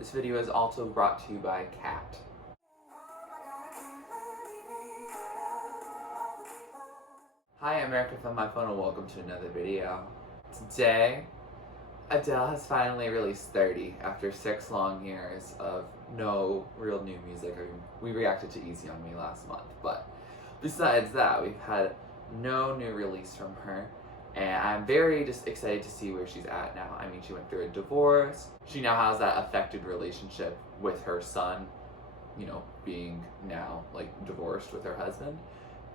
This video is also brought to you by Cat. Hi America from my phone and welcome to another video. Today, Adele has finally released 30 after 6 long years of no real new music. I mean, we reacted to Easy On Me last month, but besides that, we've had no new release from her. And I'm very just excited to see where she's at now. I mean, she went through a divorce. She now has that affected relationship with her son, you know, being now like divorced with her husband.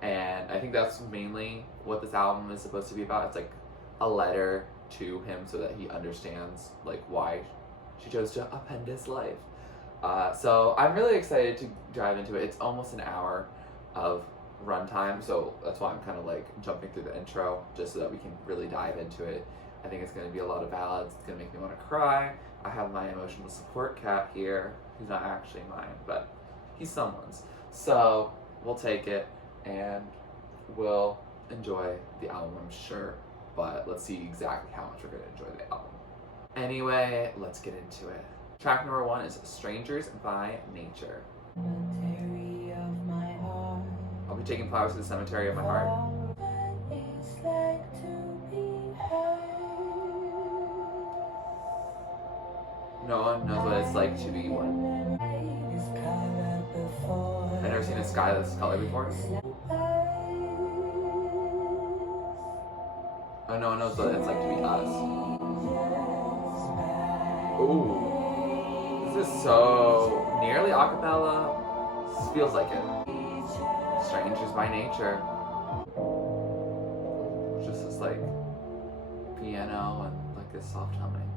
And I think that's mainly what this album is supposed to be about. It's like a letter to him so that he understands like why she chose to upend his life. So I'm really excited to dive into it. It's almost an hour of runtime, so that's why I'm kind of like jumping through the intro just so that we can really dive into it. I think it's going to be a lot of ballads. It's going to make me want to cry. I have my emotional support cat here, who's not actually mine, but he's someone's. So we'll take it and we'll enjoy the album, I'm sure, but let's see exactly how much we're going to enjoy the album. Anyway, let's get into it. Track number 1 is Strangers by Nature. I'll be taking flowers to the cemetery of my heart. No one knows what it's like to be one. I've never seen a sky this color before. Oh, no one knows what it's like to be us. Ooh. This is so nearly a cappella. This feels like it. Strangers by Nature. Just this like piano and like this soft humming.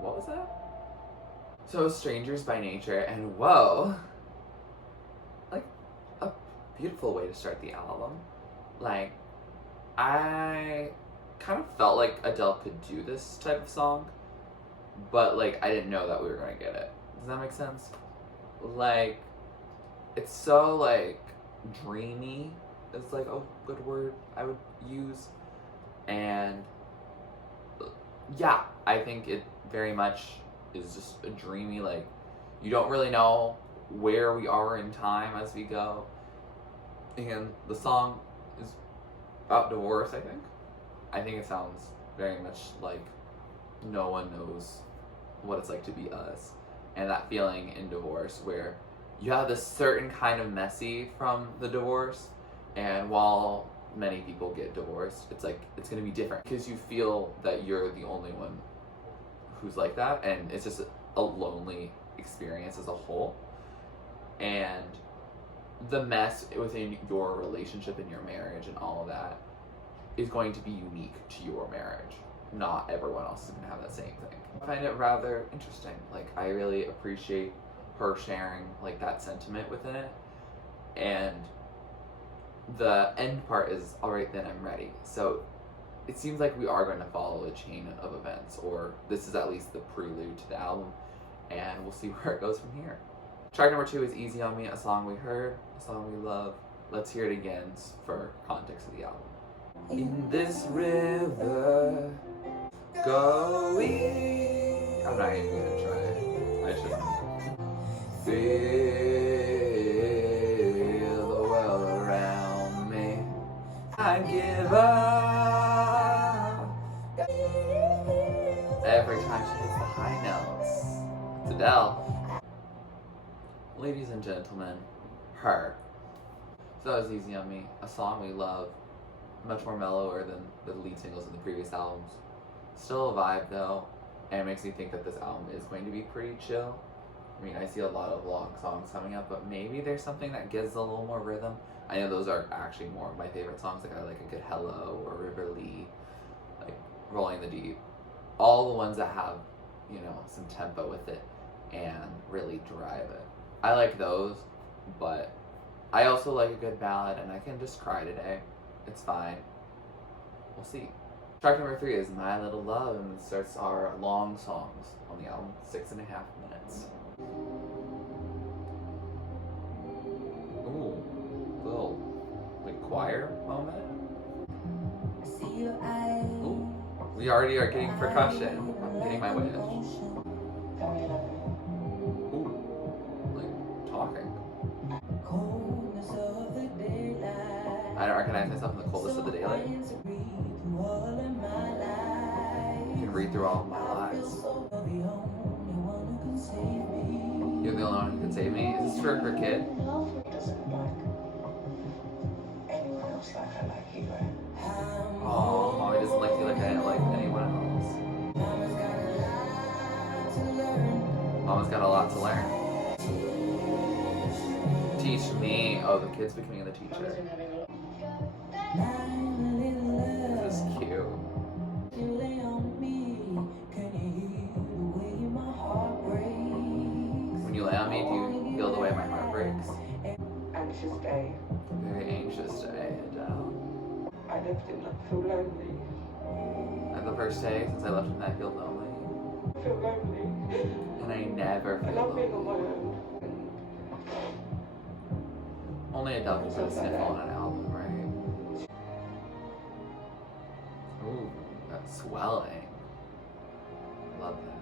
What was that? So Strangers by Nature, and whoa, like a beautiful way to start the album. Like I kind of felt like Adele could do this type of song, but like I didn't know that we were gonna get it. Does that make sense? Like, it's so like dreamy is like a good word I would use, and yeah, I think it very much is just a dreamy, like you don't really know where we are in time as we go, and the song is about divorce. I think it sounds very much like no one knows what it's like to be us. And that feeling in divorce where you have this certain kind of messy from the divorce, and while many people get divorced, it's like it's gonna be different because you feel that you're the only one who's like that, and it's just a lonely experience as a whole. And the mess within your relationship and your marriage and all of that is going to be unique to your marriage. Not everyone else is going to have that same thing. I find it rather interesting. Like, I really appreciate her sharing like that sentiment within it. And the end part is, all right, then I'm ready. So it seems like we are going to follow a chain of events, or this is at least the prelude to the album, and we'll see where it goes from here. Track number 2 is Easy On Me, a song we heard, a song we love. Let's hear it again for context of the album. In this river, going. I'm not even gonna try it. I shouldn't. Feel the world around me. I give up. Every time she hits the high notes. It's Adele. Ladies and gentlemen, her. So that was Easy On Me, a song we love. Much more mellower than the lead singles in the previous albums. Still a vibe though, and it makes me think that this album is going to be pretty chill. I mean, I see a lot of long songs coming up, but maybe there's something that gives a little more rhythm. I know those are actually more of my favorite songs. Like I like a good Hello or River Lee, like Rolling the Deep. All the ones that have, you know, some tempo with it and really drive it. I like those, but I also like a good ballad, and I can just cry today. It's fine. We'll see. Track number 3 is My Little Love, and starts our long songs on the album, 6.5 minutes. Ooh, little like choir moment. Ooh. We already are getting percussion. I'm getting my wish. Ooh, like talking. I don't recognize myself in the coldest of the daylight. You can read through all of my lies. You're the only one who can save me. Is this for her kid? Oh, mommy doesn't like you like I like anyone else. Mama's got a lot to learn. Teach me. Oh, the kid's becoming the teacher. This is cute. When you lay on me, do you feel the way my heart breaks? Anxious day. Very anxious day, Adele. I left him, I feel lonely. And the first day since I left him, I feel lonely. I feel lonely. And I never I feel love being on lonely. my own. Only Adele can put a sniffle on an album, right? Ooh, that's swelling. Love that.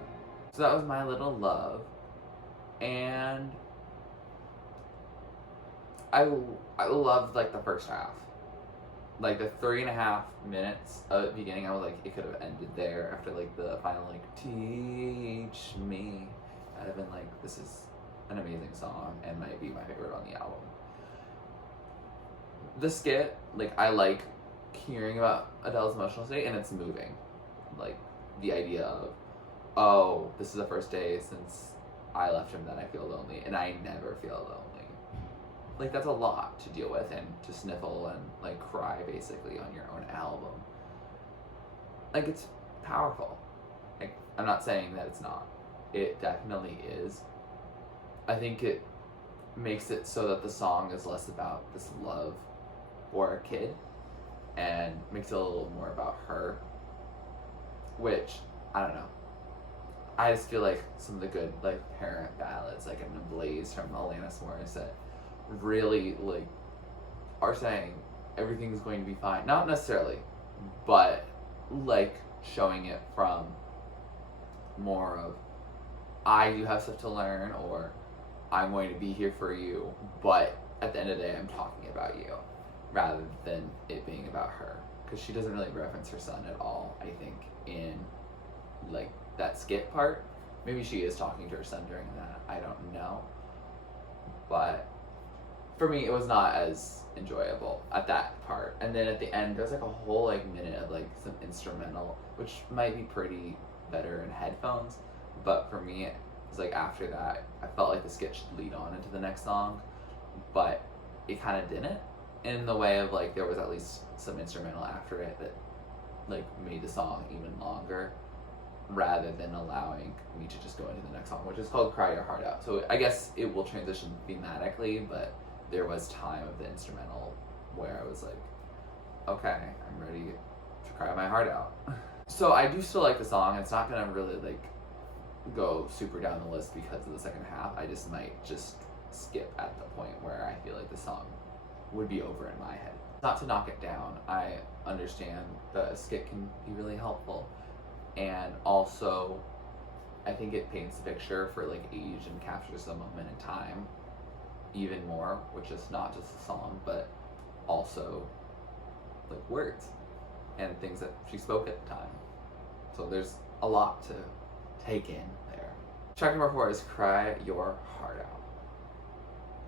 So that was My Little Love. And I loved like the first half. Like the 3.5 minutes of the beginning, I was like, it could have ended there after like the final like teach me. I'd have been like, this is an amazing song and might be my favorite on the album. The skit, like I like hearing about Adele's emotional state and it's moving. Like the idea of, oh, this is the first day since I left him that I feel lonely, and I never feel lonely. Like that's a lot to deal with and to sniffle and like cry basically on your own album. Like it's powerful. Like I'm not saying that it's not. It definitely is. I think it makes it so that the song is less about this love for a kid and makes it a little more about her, which I don't know. I just feel like some of the good like parent ballads, like in the Blaze from Alanis Morissette, really like are saying everything's going to be fine. Not necessarily, but like showing it from more of I do have stuff to learn, or I'm going to be here for you, but at the end of the day I'm talking about you rather than it being about her, because she doesn't really reference her son at all, I think, in like that skit part. Maybe she is talking to her son during that, I don't know, but for me it was not as enjoyable at that part. And then at the end there's like a whole like minute of like some instrumental, which might be pretty better in headphones, but for me it's like after that I felt like the skit should lead on into the next song, but it kind of didn't, in the way of like there was at least some instrumental after it that like made the song even longer, rather than allowing me to just go into the next song, which is called Cry Your Heart Out. So I guess it will transition thematically, but there was time of the instrumental where I was like, okay, I'm ready to cry my heart out. So I do still like the song. It's not gonna really like go super down the list because of the second half. I just might just skip at the point where I feel like the song would be over in my head. Not to knock it down, I understand the skit can be really helpful, and also I think it paints the picture for like age and captures the moment in time even more, which is not just a song but also like words and things that she spoke at the time. So there's a lot to take in there. Track number 4 is Cry Your Heart Out.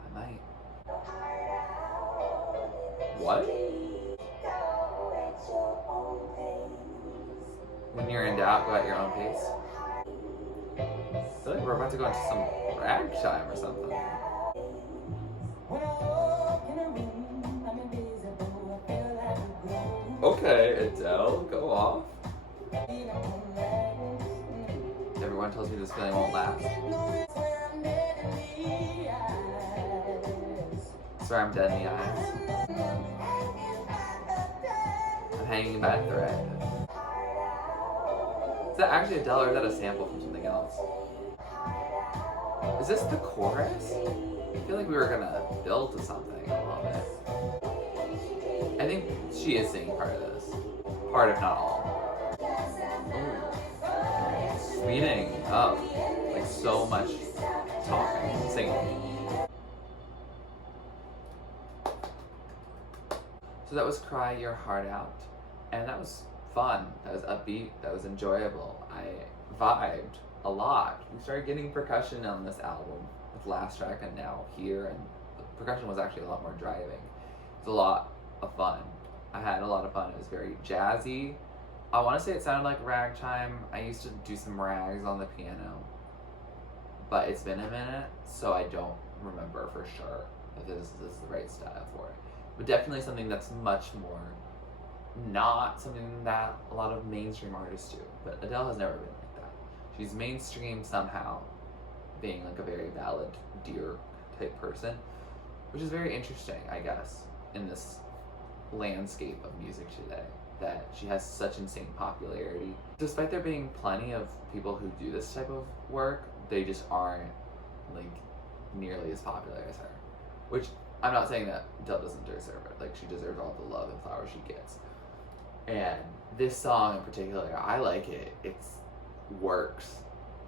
I might. What? When you're in doubt, go at your own pace. I feel like we're about to go into some ragtime or something. Okay, Adele, go off. Everyone tells me this feeling won't last. Swear I'm dead in the eyes. I'm hanging by a thread. Is that actually Adele, or is that a sample from something else? Is this the chorus? I feel like we were gonna build to something a little bit. I think she is singing part of this. Part, if not all. speeding up, like so much talking, singing. So that was Cry Your Heart Out, and that was fun, that was upbeat, that was enjoyable. I vibed a lot. We started getting percussion on this album with last track and now here, and the percussion was actually a lot more driving. It was a lot of fun. I had a lot of fun. It was very jazzy. I want to say it sounded like ragtime. I used to do some rags on the piano, but it's been a minute, so I don't remember for sure if this is the right style for it. But definitely something that's much more not something that a lot of mainstream artists do. But Adele has never been like that. She's mainstream somehow, being like a very ballad dear type person, which is very interesting, I guess, in this landscape of music today, that she has such insane popularity. Despite there being plenty of people who do this type of work, they just aren't like nearly as popular as her. Which I'm not saying that Adele doesn't deserve it. Like, she deserves all the love and flowers she gets. And this song in particular, I like it. It works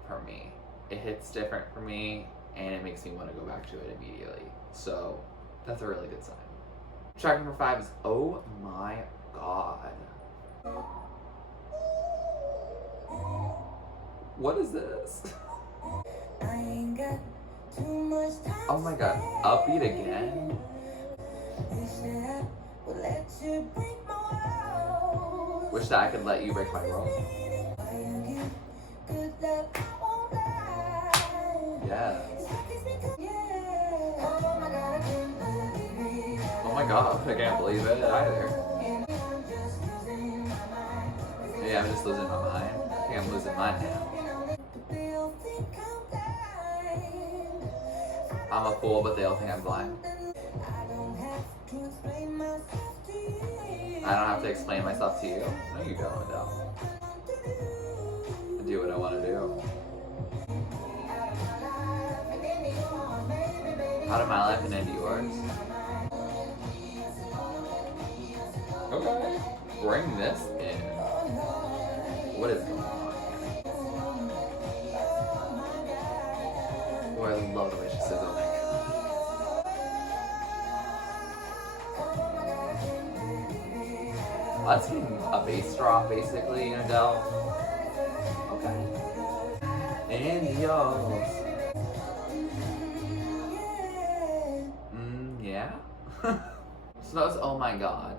for me. It hits different for me, and it makes me want to go back to it immediately. So that's a really good sign. Track number 5 is Oh My God. What is this? Oh my god, upbeat again? Wish that I could let you break my world. Yes. Oh my god, I can't believe it either. Yeah, I'm just losing my mind. I think I'm losing mine now. I'm a fool, but they'll think I'm blind. I don't have to explain myself to you. No, you don't, Adele. I do what I want to do. Out of my life and into yours. Okay. Bring this in. What is going on here? Oh, I love the way she says oh my god. That's getting a bass drop basically in Adele. Okay. And yours. Yeah. So that was Oh My God.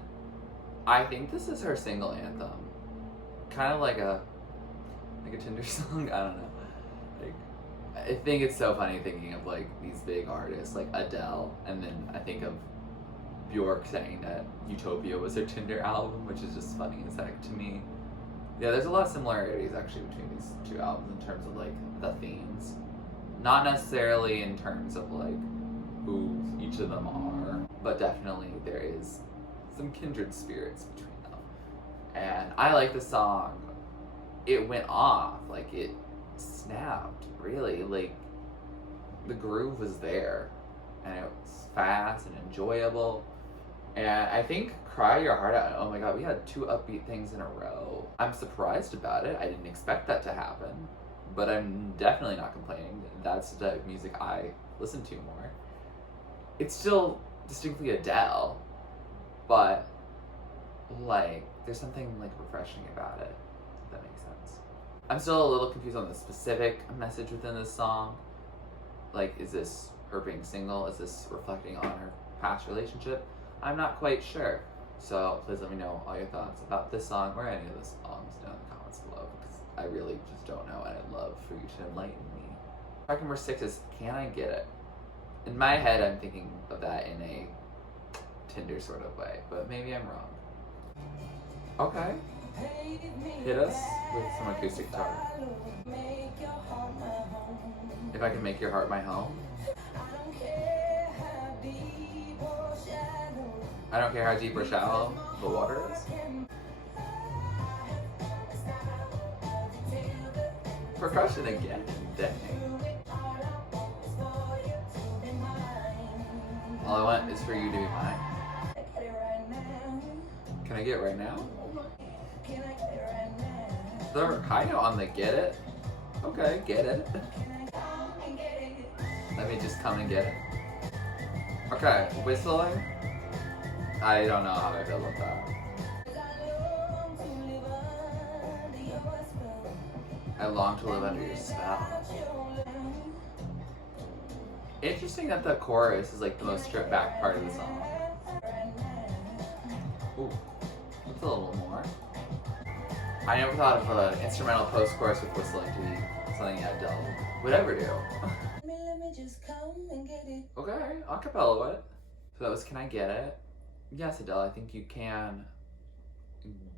I think this is her single anthem. Kind of like a Tinder song. I don't know. Like, I think it's so funny thinking of like these big artists like Adele, and then I think of Bjork saying that Utopia was her Tinder album, which is just funny as heck to me. Yeah, there's a lot of similarities actually between these two albums in terms of like the themes. Not necessarily in terms of like who each of them are, but definitely there is some kindred spirits between them. And I like the song. It went off, like it snapped, really. Like the groove was there, and it was fast and enjoyable. And I think Cry Your Heart Out, oh my god, we had 2 upbeat things in a row. I'm surprised about it. I didn't expect that to happen, but I'm definitely not complaining. That's the type of music I listen to more. It's still distinctly Adele, but like there's something like refreshing about it, if that makes sense. I'm still a little confused on the specific message within this song. Like, is this her being single? Is this reflecting on her past relationship? I'm not quite sure. So please let me know all your thoughts about this song or any of the songs down in the comments below, because I really just don't know, and I'd love for you to enlighten me. Track number 6 is Can I Get It? In my head, I'm thinking of that in a Tinder sort of way, but maybe I'm wrong. Okay. Hit us with some acoustic guitar. If I can make your heart my home. I don't care how deep or shallow the water is. Percussion again, dang. All I want is for you to be mine. Can I get it right now? The kind of on the get it. Okay, get it. Let me just come and get it. Okay, whistling. I don't know how I feel about that. I long to live under your spell. Interesting that the chorus is like the most stripped back part of the song. Ooh, that's a little more. I never thought of an instrumental post-chorus with whistling to be something Adele would ever do. Okay, acapella it. So that was Can I Get It? Yes, Adele, I think you can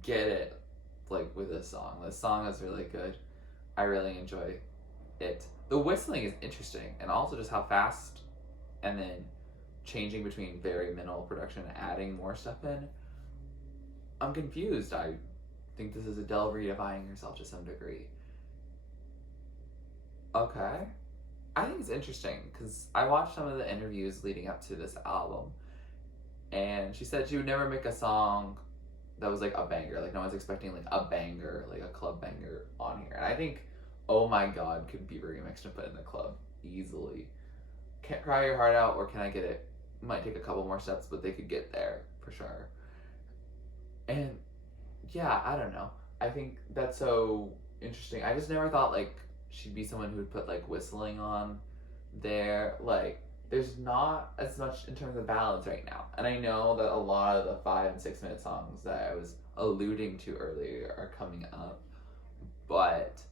get it like with this song. This song is really good. I really enjoy it. The whistling is interesting, and also just how fast and then changing between very minimal production and adding more stuff in. I'm confused. I think this is Adele redefining herself to some degree. Okay. I think it's interesting because I watched some of the interviews leading up to this album, and she said she would never make a song that was like a banger. Like no one's expecting like a banger, like a club banger on here. And I think Oh My God could be remixed and put in the club easily. Can't Cry Your Heart Out or Can I Get It might take a couple more steps, but they could get there for sure. And yeah, I don't know. I think that's so interesting. I just never thought like she'd be someone who would put like whistling on there. Like there's not as much in terms of ballads right now. And I know that a lot of the 5 and 6 minute songs that I was alluding to earlier are coming up. But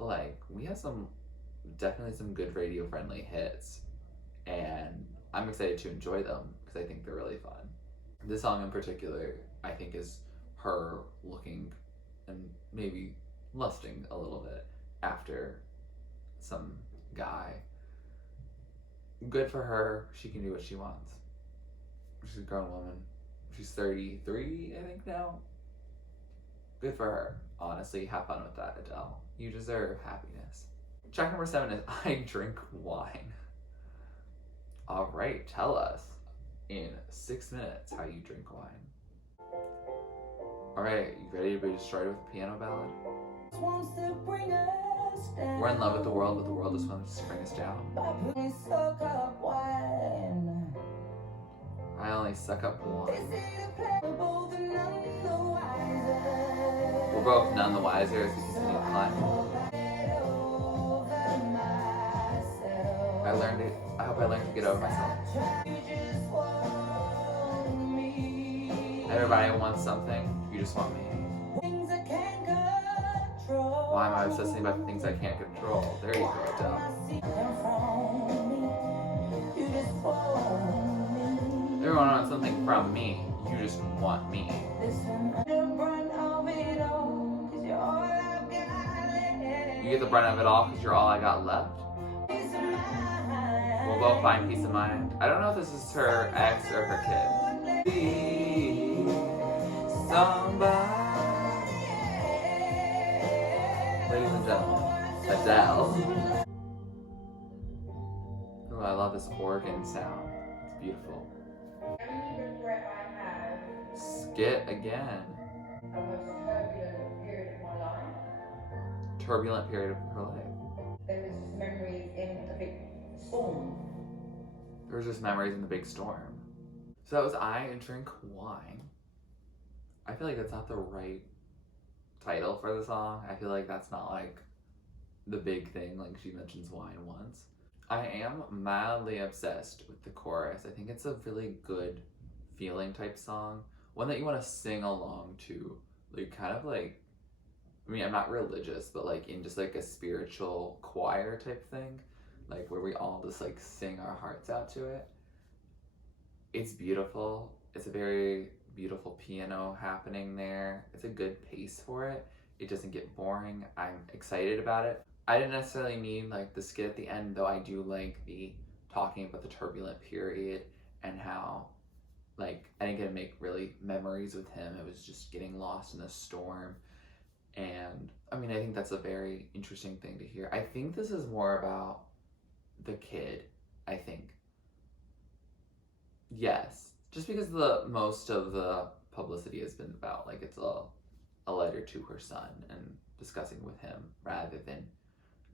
like we have definitely some good radio friendly hits, and I'm excited to enjoy them because I think they're really fun. This song in particular I think is her looking and maybe lusting a little bit after some guy. Good for her. She can do what she wants. She's a grown woman. She's 33, I think now. Good for her. Honestly, have fun with that, Adele. You deserve happiness. Track number 7 is I Drink Wine. Alright, tell us in 6 minutes how you drink wine. Alright, you ready to be destroyed with a piano ballad? We're in love with the world, but the world just wants to bring us down. I only suck up wine. We're both none the wiser as we continue to climb. I hope I learned to get over myself. Everybody wants something, you just want me. Why am I obsessing about the things I can't control? There you go, Adele. Everyone wants something from me, you just want me. You get the brunt of it all because you're all I got left? We'll both find peace of mind. I don't know if this is her ex or her kid. Be somebody. Ladies and gentlemen, Adele. Oh, I love this organ sound. It's beautiful. Every regret I have, Skit again. a most turbulent period of my life. Turbulent period of her life. There was just memories in the big storm. There was just memories in the big storm. So that was I Drink Wine. I feel like that's not the right title for the song. I feel like that's not like the big thing, like she mentions wine once. I am mildly obsessed with the chorus. I think it's a really good feeling type song. One that you want to sing along to. Like kind of like, I mean, I'm not religious, but like in just like a spiritual choir type thing. Like where we all just like sing our hearts out to it. It's beautiful. It's a very beautiful piano happening there. It's a good pace for it. It doesn't get boring. I'm excited about it. I didn't necessarily need like the skit at the end, though I do like the talking about the turbulent period and how like I didn't get to make really memories with him. It was just getting lost in the storm. And I mean, I think that's a very interesting thing to hear. I think this is more about the kid, I think. Yes, just because most of the publicity has been about like it's a letter to her son and discussing with him rather than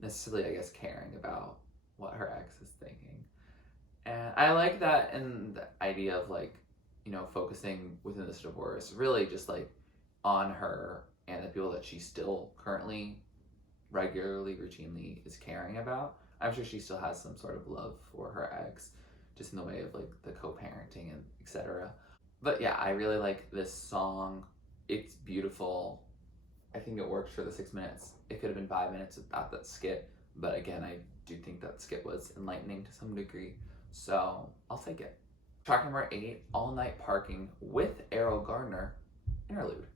necessarily, I guess, caring about what her ex is thinking. And I like that, and the idea of like, you know, focusing within this divorce really just like on her and the people that she still currently regularly, routinely is caring about. I'm sure she still has some sort of love for her ex, just in the way of like the co-parenting and etc. But yeah, I really like this song. It's beautiful. I think it worked for the 6 minutes. It could have been 5 minutes without that skit, but again, I do think that skit was enlightening to some degree, so I'll take it. Track number 8, All Night Parking with Erroll Garner, Interlude.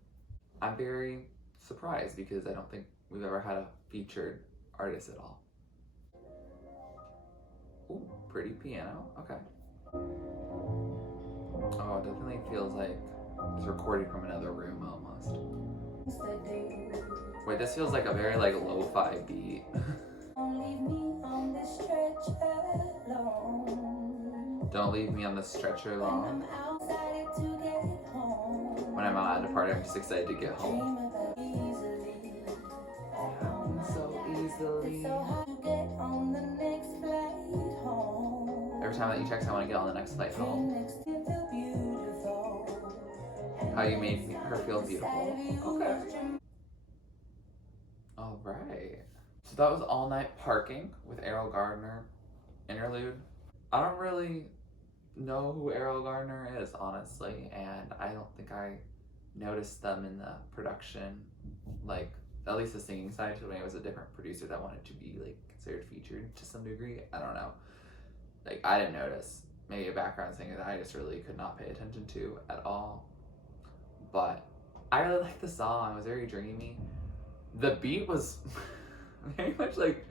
I'm very surprised because I don't think we've ever had a featured artist at all. Ooh, pretty piano. Okay. Oh, it definitely feels like it's recorded from another room almost. Wait, this feels like a very like lo-fi beat. Don't leave me on the stretcher long. When I'm out at a party, I'm just excited to get home. So easily. Every time that you text, I want to get on the next flight home. How you made her feel beautiful. Okay. All right. So that was All Night Parking with Erroll Garner, Interlude. I don't really know who Erroll Garner is, honestly, and I don't think I noticed them in the production, like at least the singing side. To me, it was a different producer that wanted to be like considered featured to some degree. I don't know. Like I didn't notice. Maybe a background singer that I just really could not pay attention to at all. But I really liked the song. It was very dreamy. The beat was very much like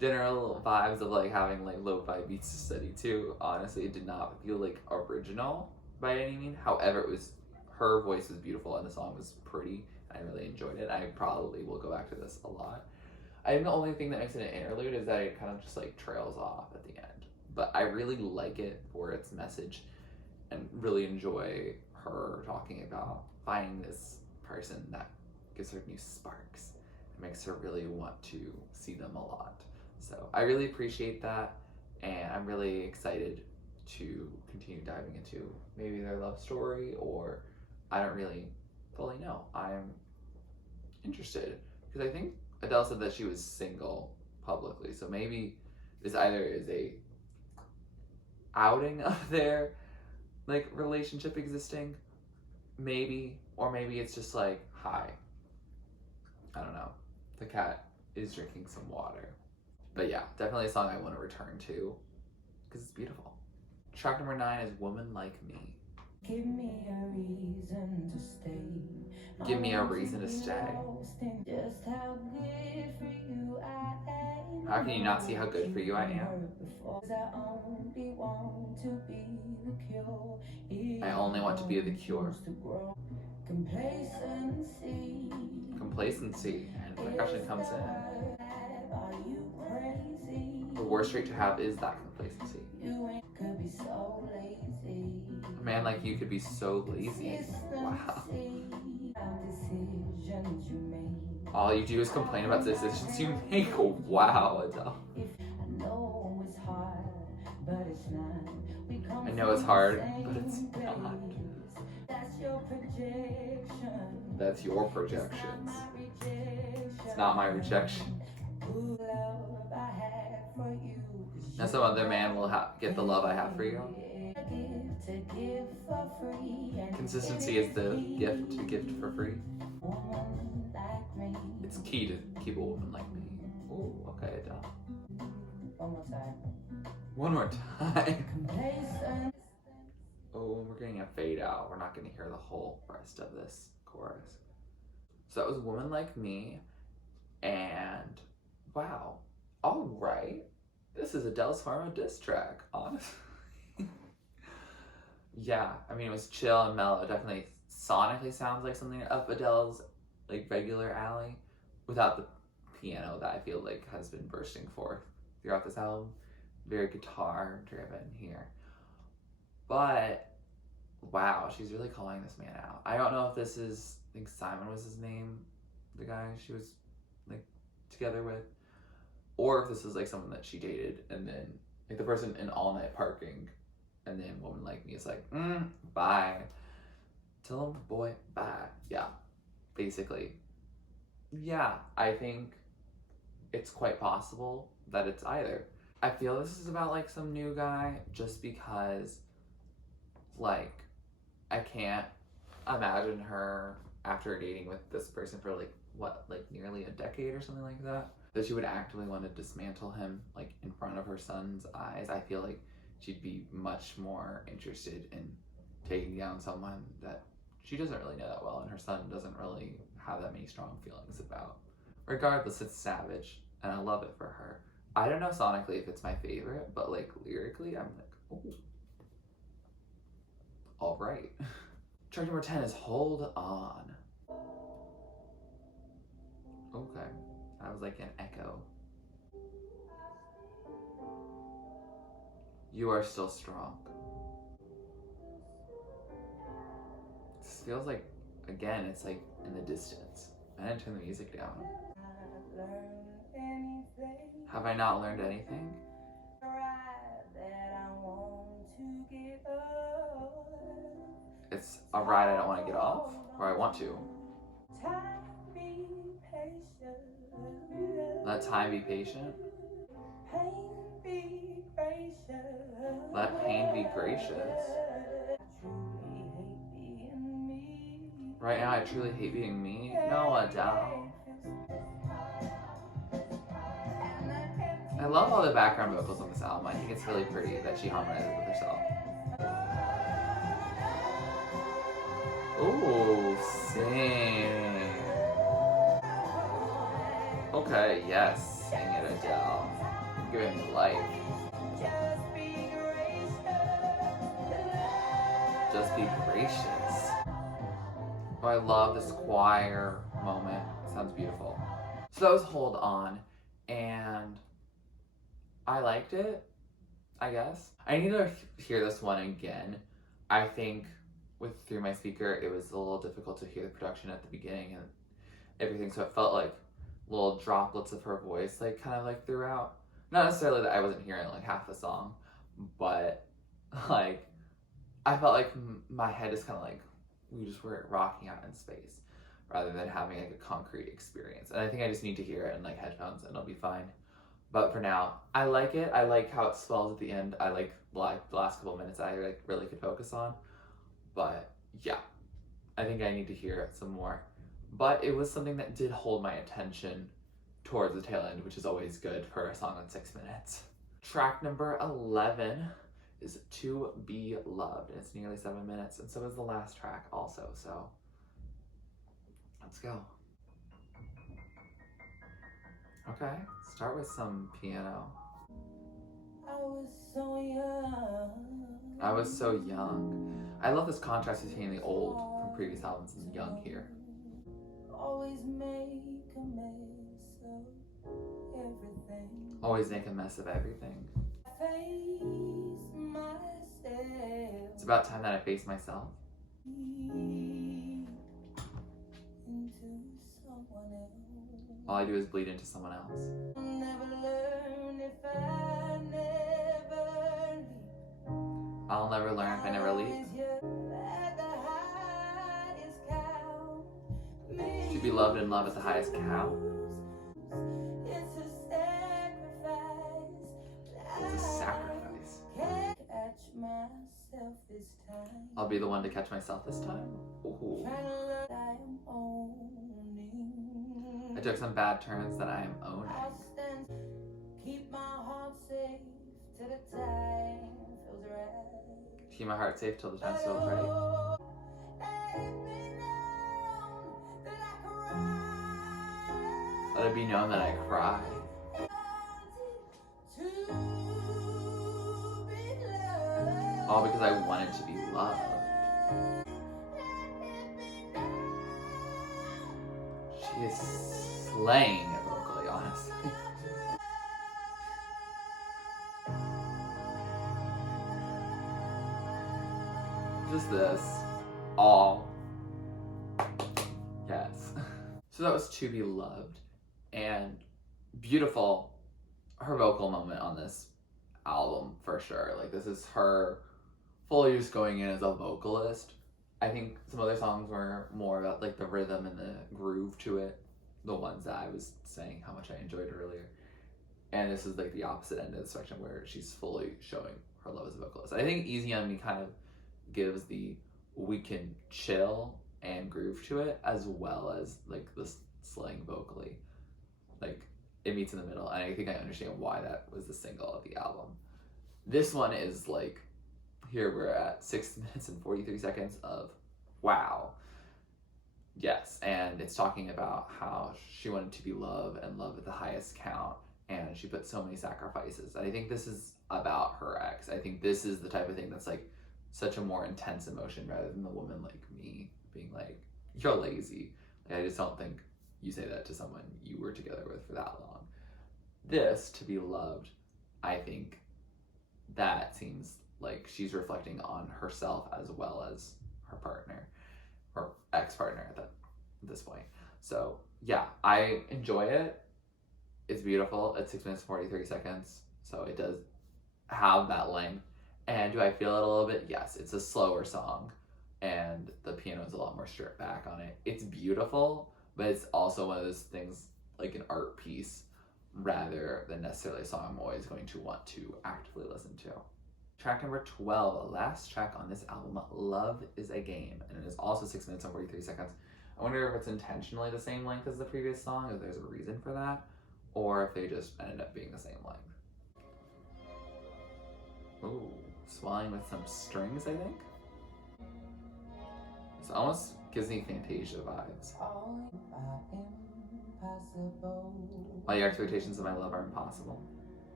general vibes of like having like lo-fi beats to study too. Honestly, it did not feel like original by any means. However, it was, her voice was beautiful and the song was pretty. I really enjoyed it. I probably will go back to this a lot. I think the only thing that makes it an interlude is that it kind of just like trails off at the end. But I really like it for its message and really enjoy her talking about finding this person that gives her new sparks. It makes her really want to see them a lot. So I really appreciate that, and I'm really excited to continue diving into maybe their love story, or I don't really fully know. I'm interested because I think Adele said that she was single publicly, so maybe this either is a outing of their like relationship existing, maybe, or maybe it's just like, hi, I don't know, the cat is drinking some water. But yeah, definitely a song I want to return to because it's beautiful. Track number 9 is Woman Like Me. Give me a reason to stay. Give me a reason to stay. Just how good for you I am. How can you not see how good for you I am? I only want to be the cure. I only want to be the cure. Complacency. Complacency, and percussion comes in. Are you crazy? The worst trait to have is that complacency. Could be so lazy. A man like you could be so lazy. Wow. Decisions you make. All you do is complain about the decisions you make. Wow, Adele. I know it's hard, but it's not. I know it's hard, but it's not. That's your projection. That's your projections. It's not my rejection. Now some other man will get the love I have for you. Consistency is the gift to gift for free. It's key to keep a woman like me. Ooh, okay, Adele. One more time. Oh, we're getting a fade out. We're not going to hear the whole rest of this chorus. So that was Woman Like Me. And wow. All right. This is Adele's Pharma diss track, honestly. Yeah, I mean, it was chill and mellow. It definitely sonically sounds like something up Adele's like regular alley without the piano that I feel like has been bursting forth throughout this album. Very guitar driven here. But wow, she's really calling this man out. I don't know if this is, I think Simon was his name, the guy she was like together with. or if this is like someone that she dated and then like the person in all night parking, and then Woman Like Me is like, bye. Tell him, boy, bye. Yeah, basically. Yeah, I think it's quite possible that it's either. I feel this is about like some new guy just because like I can't imagine her after dating with this person for like what, like nearly a decade or something like that she would actively want to dismantle him like in front of her son's eyes. I feel like she'd be much more interested in taking down someone that she doesn't really know that well and her son doesn't really have that many strong feelings about. Regardless, it's savage and I love it for her. I don't know sonically if it's my favorite, but like lyrically, I'm like, oh, all right. Track number 10 is Hold On. Okay, that was like an echo. You Are Still Strong. This feels like, again, it's like in the distance. I didn't turn the music down. Have I not learned anything? It's a ride I don't want to get off, or I want to. Let time be patient. Let pain be gracious. Right now, I truly hate being me. No, Adele. I love all the background vocals on this album. I think it's really pretty that she harmonizes with herself. Ooh, sing. Okay, yes, sing it, Adele. You're giving me life. Just be gracious. Oh, I love this choir moment. It sounds beautiful. So that was Hold On, and I liked it, I guess. I need to hear this one again. I think through my speaker, it was a little difficult to hear the production at the beginning and everything, so it felt like little droplets of her voice, like kind of like throughout. Not necessarily that I wasn't hearing like half the song, but like I felt like my head is kind of like we just were rocking out in space rather than having like a concrete experience. And I think I just need to hear it in like headphones and it'll be fine. But for now, I like it. I like how it swells at the end. I like the last couple minutes I like really could focus on. But yeah, I think I need to hear it some more. But it was something that did hold my attention towards the tail end, which is always good for a song in 6 minutes. Track number 11 is To Be Loved, and it's nearly 7 minutes, and so is the last track also, so let's go. Okay, start with some piano. I was so young. I love this contrast between the old from previous albums and young here. Always make a mess of everything. Always make a mess of everything. It's about time that I face myself. All I do is bleed into someone else. I'll never learn if I never leave. To be loved and love at the highest count. It's a sacrifice. I'll be the one to catch myself this time. Ooh. I took some bad turns that I am owning. Keep my heart safe till the time feels right. Keep my heart safe till the time feels right. Let it be known that I cry. All because I wanted to be loved. She is slaying it vocally, honestly. Just this. All. Yes. So that was To Be Loved. And beautiful her vocal moment on this album for sure. Like, this is her fully just going in as a vocalist. I think some other songs were more about like the rhythm and the groove to it, the ones that I was saying how much I enjoyed earlier. And this is like the opposite end of the spectrum where she's fully showing her love as a vocalist. I think Easy on Me kind of gives the we can chill and groove to it, as well as like the slang vocally. Like, it meets in the middle, and I think I understand why that was the single of the album. This one is like, here we're at 6 minutes and 43 seconds of wow. Yes, and it's talking about how she wanted to be loved and loved at the highest count, and she put so many sacrifices. And I think this is about her ex. I think this is the type of thing that's like such a more intense emotion rather than the woman like me being like, you're lazy. Like, I just don't think you say that to someone you were together with for that long. This, to be loved, I think that seems like she's reflecting on herself as well as her partner, or ex-partner at this point. So yeah, I enjoy it. It's beautiful. It's 6 minutes and 43 seconds, so it does have that length. And do I feel it a little bit? Yes. It's a slower song, and the piano is a lot more stripped back on it. It's beautiful, but it's also one of those things like an art piece rather than necessarily a song I'm always going to want to actively listen to. Track number 12, the last track on this album, Love is a Game, and it is also 6 minutes and 43 seconds. I wonder if it's intentionally the same length as the previous song, if there's a reason for that, or if they just ended up being the same length. Ooh, swelling with some strings, I think? This almost gives me Fantasia vibes. All your expectations of my love are impossible.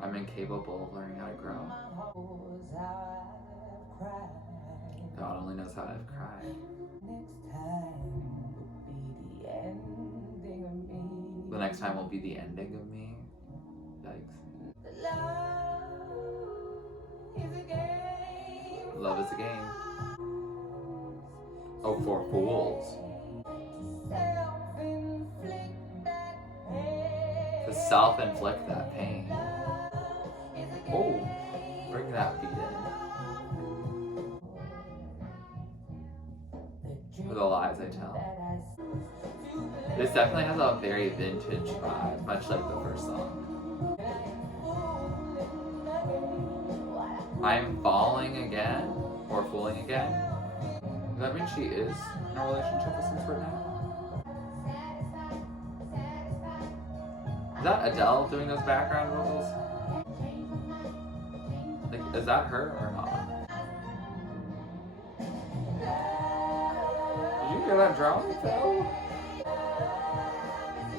I'm incapable of learning how to grow. God only knows how I've cried. The next time will be the ending of me. Yikes. Love is a game. Oh, for fools. To self-inflict that pain. Oh, bring that beat in. For the lies I tell. This definitely has a very vintage vibe, much like the first song. I'm falling again, or fooling again. Does that mean she is in a relationship with some sort now? Is that Adele doing those background vocals? Like, is that her or not? Did you hear that drum, Phil?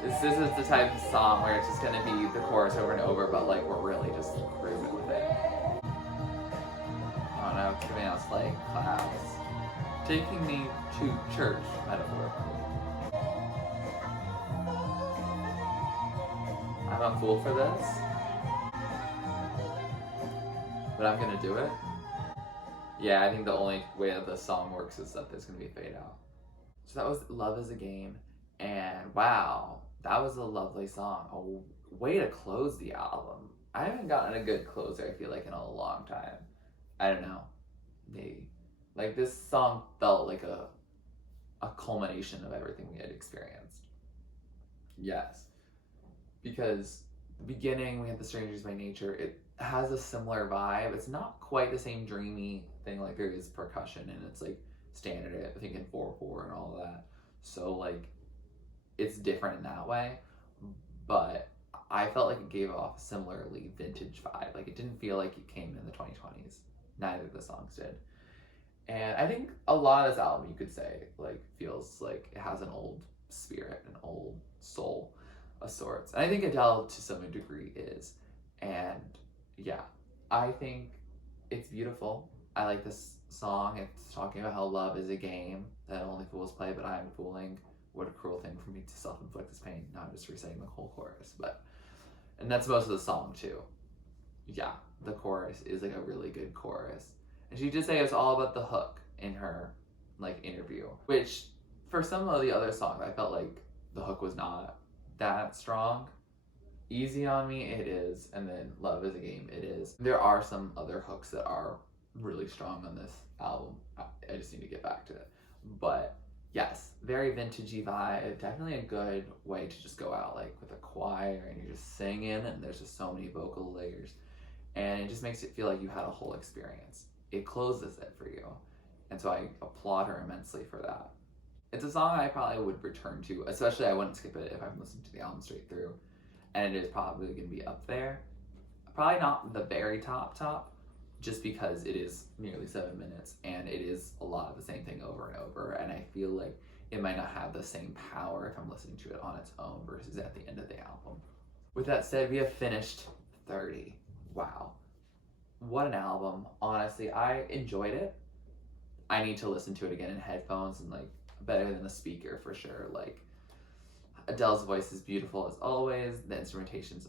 This is the type of song where it's just gonna be the chorus over and over, but like we're really just grooving with it. I don't know, giving us like clouds. Taking me to church, metaphorically. I'm a fool for this, but I'm gonna do it. Yeah, I think the only way that the song works is that there's gonna be a fade out. So that was Love is a Game, and wow, that was a lovely song. A way to close the album. I haven't gotten a good closer, I feel like, in a long time. I don't know, maybe. Like, this song felt like a culmination of everything we had experienced. Yes. Because the beginning, we had The Strangers by Nature. It has a similar vibe. It's not quite the same dreamy thing, like there is percussion and it's like standard, I think in 4/4 and all of that. So like, it's different in that way, but I felt like it gave off a similarly vintage vibe. Like, it didn't feel like it came in the 2020s. Neither of the songs did. And I think a lot of this album, you could say, like, feels like it has an old spirit, an old soul of sorts. And I think Adele, to some degree, is. And yeah, I think it's beautiful. I like this song. It's talking about how love is a game that only fools play, but I am fooling. What a cruel thing for me to self-inflict this pain. Not just reciting the whole chorus, but, and that's most of the song too. Yeah, the chorus is like a really good chorus. And she did say it's all about the hook in her like interview, which For some of the other songs, I felt like the hook was not that strong. Easy on Me, it is, and then Love is a Game, it is. There are some other hooks that are really strong on this album. I just need to get back to it. But yes, very vintagey vibe. Definitely a good way to just go out like with a choir and you're just singing and there's just so many vocal layers. And it just makes it feel like you had a whole experience. It closes it for you. And so I applaud her immensely for that. It's a song I probably would return to, especially I wouldn't skip it if I'm listening to the album straight through. And it is probably going to be up there. Probably not the very top, just because it is nearly 7 minutes and it is a lot of the same thing over and over. And I feel like it might not have the same power if I'm listening to it on its own versus at the end of the album. With that said, we have finished 30. Wow. What an album. Honestly, I enjoyed it. I need to listen to it again in headphones and like better than the speaker for sure. Like Adele's voice is beautiful as always. The instrumentation's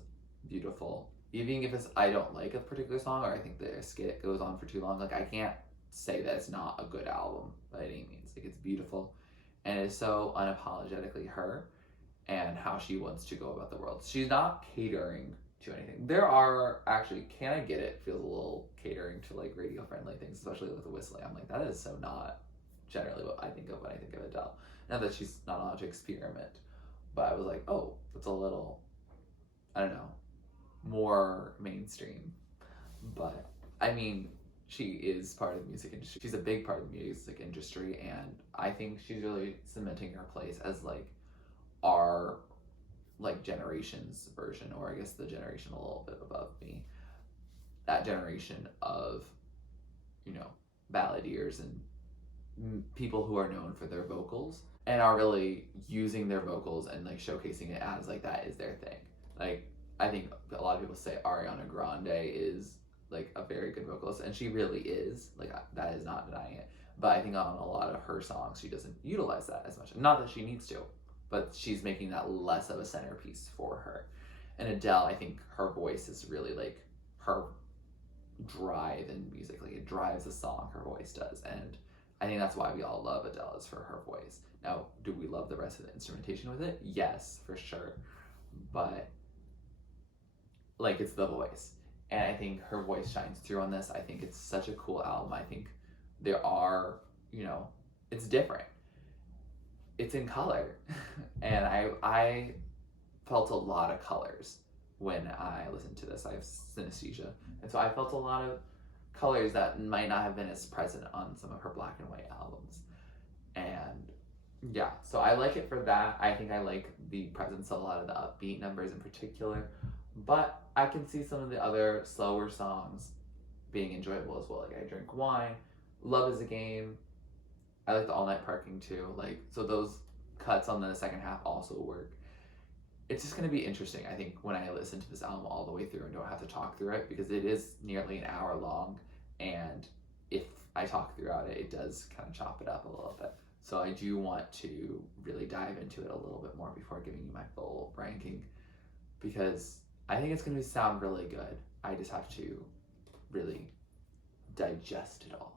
beautiful. Even if I don't like a particular song or I think the skit goes on for too long, like I can't say that it's not a good album by any means. Like it's beautiful and it's so unapologetically her and how she wants to go about the world. She's not catering to anything. There are actually, Can I Get It feels a little catering to like radio friendly things, especially with the whistling. I'm like, that is so not generally what I think of when I think of Adele. Not that she's not allowed to experiment, but I was like, oh, it's a little, I don't know, more mainstream. But I mean, she is part of the music industry. She's a big part of the music industry, and I think she's really cementing her place as like our like generation's version, or I guess the generation a little bit above me. That generation of, you know, balladeers and people who are known for their vocals and are really using their vocals and like showcasing it as like that is their thing. Like I think a lot of people say Ariana Grande is like a very good vocalist, and she really is. Like that is not denying it. But I think on a lot of her songs, she doesn't utilize that as much. Not that she needs to, but she's making that less of a centerpiece for her. And Adele, I think her voice is really like her drive in music. Like it drives a song, her voice does. And I think that's why we all love Adele, is for her voice. Now, do we love the rest of the instrumentation with it? Yes, for sure. But like it's the voice. And I think her voice shines through on this. I think it's such a cool album. I think there are, you know, it's different. It's in color. And I felt a lot of colors when I listened to this. I have synesthesia. And so I felt a lot of colors that might not have been as present on some of her black and white albums. And yeah, so I like it for that. I think I like the presence of a lot of the upbeat numbers in particular. But I can see some of the other slower songs being enjoyable as well. Like I Drink Wine, Love is a Game. I like the All Night Parking too. Like, so those cuts on the second half also work. It's just going to be interesting, I think, when I listen to this album all the way through and don't have to talk through it, because it is nearly an hour long. And if I talk throughout it, it does kind of chop it up a little bit. So I do want to really dive into it a little bit more before giving you my full ranking, because I think it's going to sound really good. I just have to really digest it all.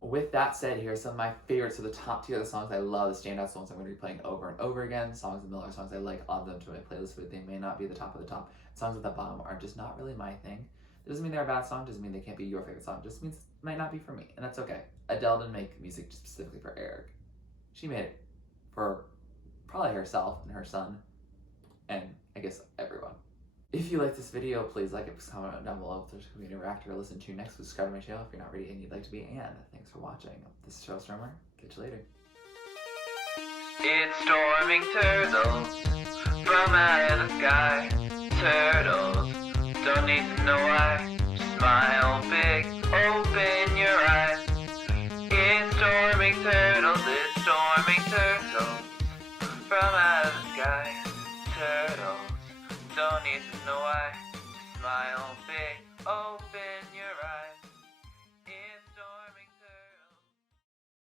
With that said, here are some of my favorites. So the top tier of the songs I love, the standout songs I'm going to be playing over and over again. Songs in the middle are songs I like, add them to my playlist, but they may not be the top of the top. Songs at the bottom are just not really my thing. It doesn't mean they're a bad song, doesn't mean they can't be your favorite song. It just means it might not be for me, and that's okay. Adele didn't make music specifically for Eric. She made it for probably herself and her son, and I guess everyone. If you like this video, please like it, comment down below if there's something to interact or listen to next. Subscribe to my channel if you're not already and you'd like to be, and thanks for watching. This is TurtleStormer. Catch you later. It's storming turtles from out of the sky. Turtles, don't need to know why. Just smile big, open your eyes. It's storming turtles from out of the sky. Turtles, don't need to know why.